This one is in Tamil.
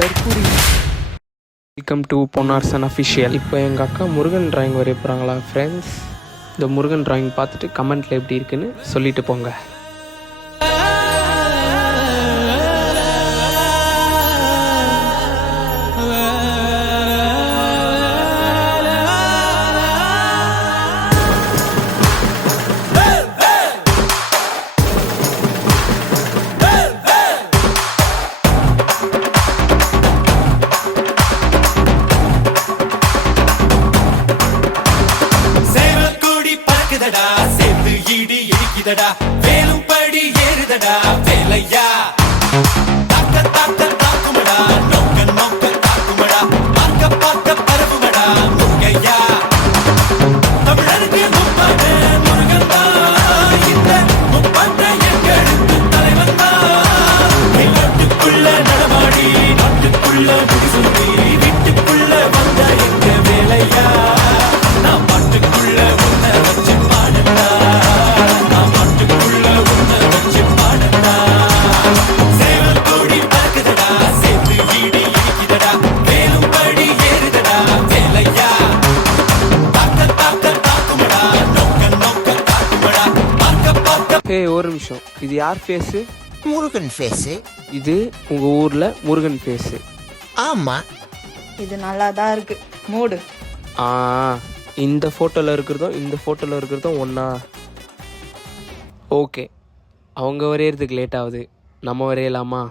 தற்கூரி. வெல்கம் டு பொன்னார்சன் அஃபிஷியல். இப்போ எங்கள் அக்கா முருகன் டிராயிங் வரைய போகிறாங்களா ஃப்ரெண்ட்ஸ்? இந்த முருகன் டிராயிங் பார்த்துட்டு கமெண்ட்டில் எப்படி இருக்குன்னு சொல்லிட்டு போங்க. சேர்த்து ஈடி இடிக்குதடா, வேலும் படி ஏறுதடா வேலையா. தாக்க தாக்க தாக்குமடா, நோக்க நோக்க தாக்குமடா, பார்க்க பார்க்க பரவுமடா முருகையா. தமிழருக்கு முப்பாட்ட முருகன் தான், இந்த முப்பாட்ட எங்களுக்கு தலைவன் தான். நாட்டுக்குள்ள நடமாடி நாட்டுக்குள்ள முடிசூடி வீட்டுக்குள்ள வந்த எங்க வேலையா. நான் பாட்டுக்குள்ள உன்னை வச்சு பாடட்டா, நான் பாட்டுக்குள்ள உன்னை வச்சு பாடட்டா. சேவல் கோடி பறக்குதடா, சேர்த்து ஈடி இடிக்குதடா, வேலும் படி ஏறுதடா வேலையா. தாக்க தாக்க தாக்குமடா, நோக்க நோக்க தாக்குமடா, பார்க்க பார்க்க. ஹே, ஒரு நிமிஷம். இது யார் ஃபேஸு? முருகன் ஃபேஸு. இது உங்கள் ஊரில் முருகன் ஃபேஸு. ஆமா, இது நல்லா தான் இருக்கு. மூடு. இந்த ஃபோட்டோவில் இருக்கிறதும் இந்த ஃபோட்டோவில் இருக்கிறதும் ஒன்றா? ஓகே, அவங்க வரையறதுக்கு லேட் ஆகுது, நம்ம வரையலாமா?